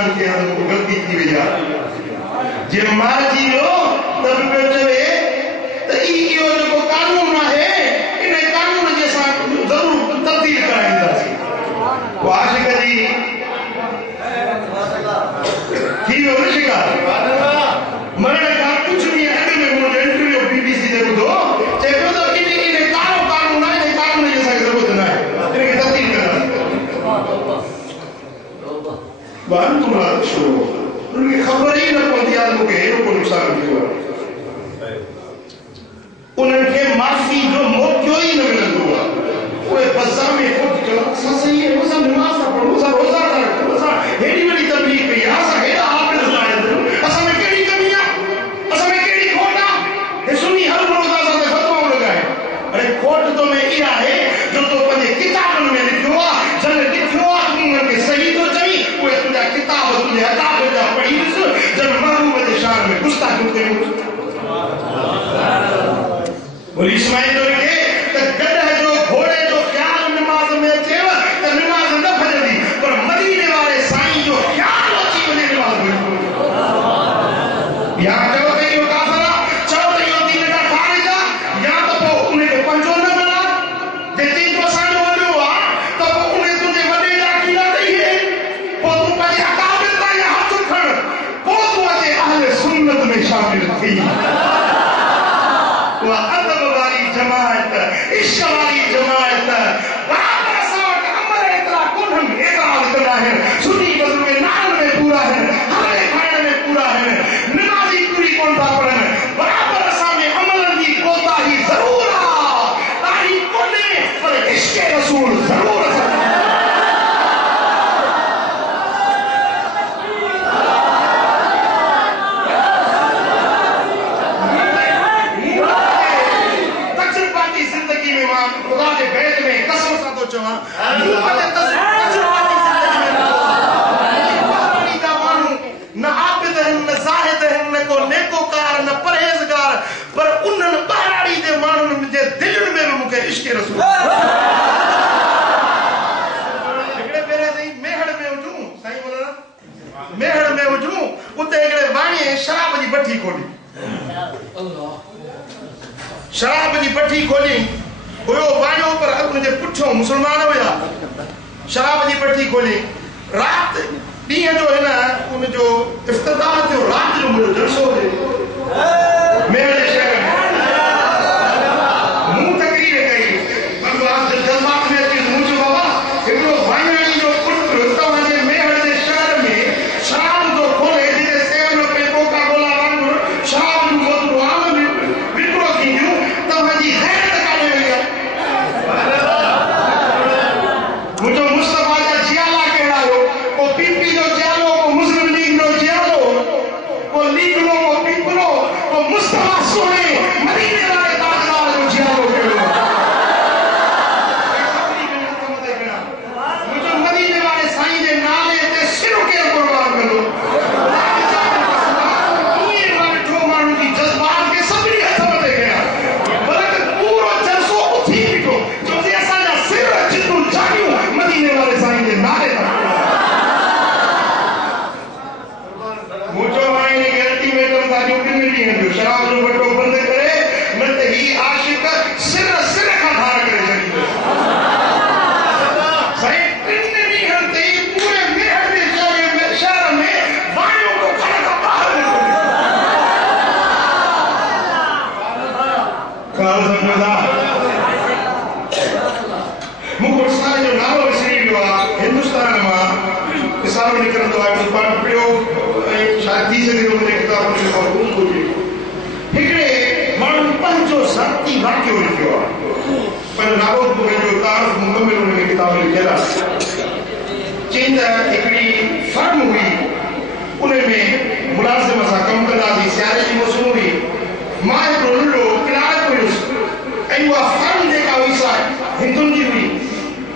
इंसान के हद को गलती की वजह जे मार जी लो तब पे चवे तो इहो जो कानून है इन कानून के साथ जरूर तब्दील कराईंदासीं वो आशिक जी थी वियो न शिकार मरण का कुछ नहीं अॻु में मुंहिंजो इंटरव्यू BBC ते ॿुधो चए पियो त इन कारो कानून आहे इन कानून जी असांखे ज़रूरत न आहे इनखे तब्दील कराईंदासीं बाहर तुम्हारा शुरू उनकी खबर ही न पहुंची आदमी के हेरो को नुकसान हुआ उनके माफी जो मौक़ो ही न मिलंदो आहे उहे बाज़ार में खुद चलो असां सही है असां नमाज़ पढ़ो असां रोज़ा रखो असां हेड़ी वॾी तबलीग कई असां हेड़ा हाफ़िज़ लाए असां में कहिड़ी कमी आहे असां में कहिड़ी खोट आहे हे सुन्नी हर रोज़ असां ते फतवा लॻाए अरे खोट तो में इहा आहे जो तो पंहिंजे किताबनि में लिखियो आहे जन लिखियो आहे उन्हनि खे सही थो चई उहे तुंहिंजा किताब तुंहिंजे अदाब जा पढ़ी ॾिस जन महबूब जे शान में गुस्ताखियूं कयूं बोली इस्माइल तो लिखे त गॾह जो घोड़े जो ख़्याल नमाज़ में अचेव त नमाज़ न भॼंदी पर मदीने वारे साईं जो ख़्याल अची वञे नमाज़ में या चओ त इहो काफ़िर आहे चओ त इहो दीन खां ख़ारिज आहे या त पोइ उनखे पंहिंजो न बणा जे चईंदो असांजो वॾो आहे त पोइ उन तुंहिंजे वॾे जा कीड़ा ॾेई पोइ तूं पंहिंजे अकाबिर तां या हथ खण पोइ तूं अचे अहले सुन्नत में शामिल थी उहा अदब वारी जमायत इश्क वारी जमायत बराबर असां वटि अमर एतिरा कोन्हनि एतिराज़ कंदा आहिनि सुन्नी बज़ुर्ग नाल में पूरा आहिनि हले खाइण में पूरा आहिनि नमाज़ी पूरी कोन था पढ़नि बराबर असां में अमलनि जी कोताही ज़रूर आहे तारीफ़ कोन्हे पर इश्क रसूल ज़रूर असां शराब जी भट्टी खोली हुयो वाणियो पर उनजे पुठियों मुसलमान हुया शराब जी भट्टी खोली रात ॾींहं जो हिन उनजो इफ्तिताह थियो रात जो मुंहिंजो जलसो हुजे मेरे शहर में मूं तकरीर कई जज़्बात में अची मूं चयो बाबा हिकिड़ो वाइणाणी जो पुटु तव्हांजे मेहर जे शहर में शराब जो खोले जिते 7 रुपए कोका कोला वांगुरु शराब जूं बोतलूं आम विकिरो थींदियूं तव्हांजी हैरत काॾे वई आहे मुंहिंजो मुस्तफ़ा जा जियाला कहिड़ा हो को पीपी जो जियालो को मुस्लिम लीग जो जियालो को लीगलो को पीपलो को मुस्तफ़ा सोने मदीने वाले ताजदार जो जियालो कहिड़ो मुंहिंजो मदीने वाले साईं जे नाले ते सिर केरु कुर्बान कंदो माण्हू जी जज़्बात खे सभिनी हथ मथे कया बल्कि पूरो जलसो उथी बीठो जो जे असांजा सिर जितूं जानियूं मदीने वाले साईं जे नाले ते मुझो वाइने के अल्टीमेटम था जो किन ॾींहं जो शराब जो वटो बंद करे न त ही आशिक सिर खां धार करे छॾींदो साईं किन ॾींहं ते पूरे मेहर जे शहर में वाणियो को घर खां ॿाहिरि निकितो ख़्याल सम्झो मूंखे इस्लाम जो नालो विसरी वियो आहे हिंदुस्तान मां इस्लाम निकिरंदो आहे कुझु पाण पियो ऐं शायदि थी सघे थो मुंहिंजे किताबनि में मौजूदु हुजे हिकिड़े माण्हू पंहिंजो ज़ाती वाक़ियो लिखियो आहे पंहिंजो नालो पंहिंजो तारीफ़ मुकमिल हुन में किताब लिखियल आहे चई त हिकिड़ी फर्म हुई उन में मुलाज़िम असां कमु कंदासीं सियारे जी मौसम हुई मां हिकिड़ो लुॾो किराए ते हुयुसि ऐं उहा फर्म जेका हुई सा हिंदुनि जी हुई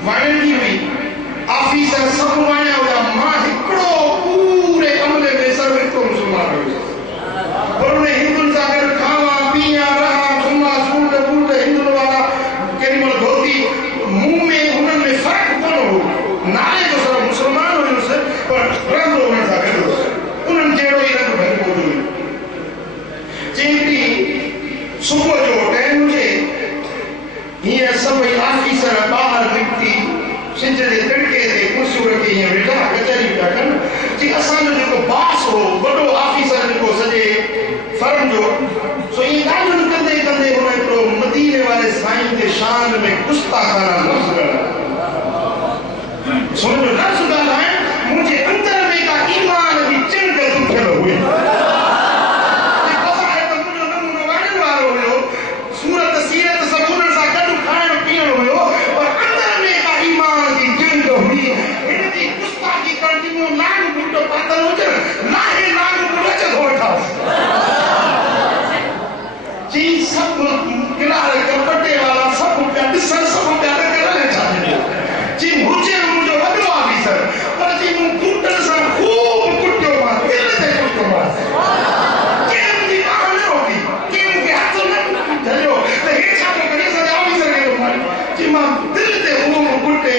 वाइणनि जी हुई ऑफिसर सभु वाणिया हुया मां हिकिड़ो पूरे अमले में सिर्फ़ु हिकिड़ो मुस्लमान हुयुसि पर उन हिंदुनि सां गॾु खावा पीआ रहा घुमा सूट बूट हिंदुनि वारा केॾी महिल धोती मुंहुं में हुननि में फ़र्क़ु कोन हो नाले जो सिर्फ़ु मुस्लमान हुयुसि पर रहंदो हुन सां یہ سب آفیسر باہر نکتی سنج کے تڑکے تے کرسیوں رکھی ہیں بیٹا کچہری پیا کن جی اساں جو باس ہو بڑو آفیسر جو سجے فرم جو سو یہ ॻाल्हियूं कंदे कंदे हुन हिकिड़ो मदीने वारे साईं जे शान में गुस्ताखाना लफ़्ज़ ॻाल्हायो सुन जो लफ़्ज़ ॻाल्हाइण मुंहिंजे अंदर में का ईमान जी चिंग दुखियल हुई सूरत सीरत सभु उन्हनि सां गॾु खाइण पीअण हुयो पर अंदर में का ईमान जी चिंग हुई हिन जी गुस्ताखी करण जी मूं लाग बूटो पातल हुजे लाहे लाग बूटो अचे थो वठां जी सब किनारे कपटे वाला सब पिया ॾिसण सब पिया करण चाहींदा जी मुझे मुंहिंजो वॾो ऑफिसर पर जी मूं बूटनि सां खूब कुटियो मां दिल ते कुटियो मां कंहिं मुंहिंजी ॿाह न रोकी कंहिं मूंखे हथ न झलियो त हे छा थो करे सॼे ऑफिसर खे थो मारे जी मां दिल ते खूब कुटे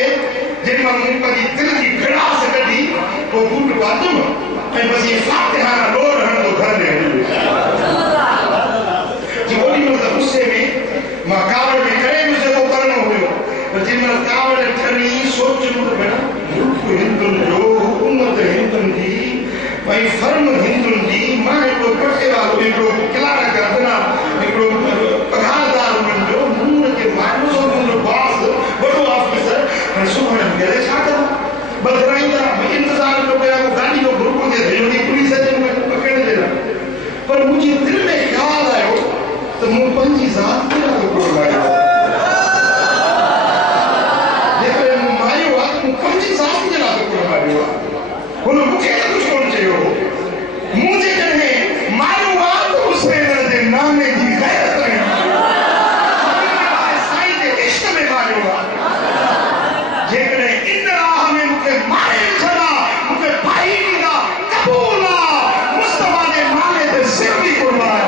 जेॾी मां मूं पंहिंजी दिल जी खड़ास कढी पोइ बूट पातुमि ऐं बसि इहे फातिहा ॾोर हणंदो घर में हली गुस्से में मां कावड़ में करे मुझे वो करना हुयो पर जिन कावड़ ठनी सोच बेटा मुल्क हिंदुन जो हुकूमत हिंदुन जी भाई फर्म हिंदुन जी मां हिकिड़ो पटे वारो हिकिड़ो किलार करदना हिकिड़ो पघारदार हुननि जो मूं के मानो मुंहिंजो बास वॾो ऑफिसर हाणे सुभाणे करे छा कयां बदराईंदा इंतज़ार पियो कयां गाॾी जो ग्रुप खे भेजणी पुलिस जे मूंखे पकड़ण जे लाइ पर मुंहिंजे दिलि में ख़्यालु आयो त मूं पंहिंजी ज़ात खे नथो घुरायो जेकॾहिं मूं मारियो आहे त मूं पंहिंजी ज़ात खे नथो घुरायो हुन मूंखे त कुझु कोन चयो मूं जेकॾहिं मारियो आहे त हुसैन जे नाले जी ग़ैरत में साईं जे इश्क में मारियो आहे जेकॾहिं इन राह में मूंखे मारे छॾा मूंखे भाई ॾींदा क़बूल आहे मुस्तफ़ा जे नाले ते सिर बि कुर्बान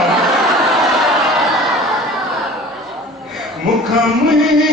मुख में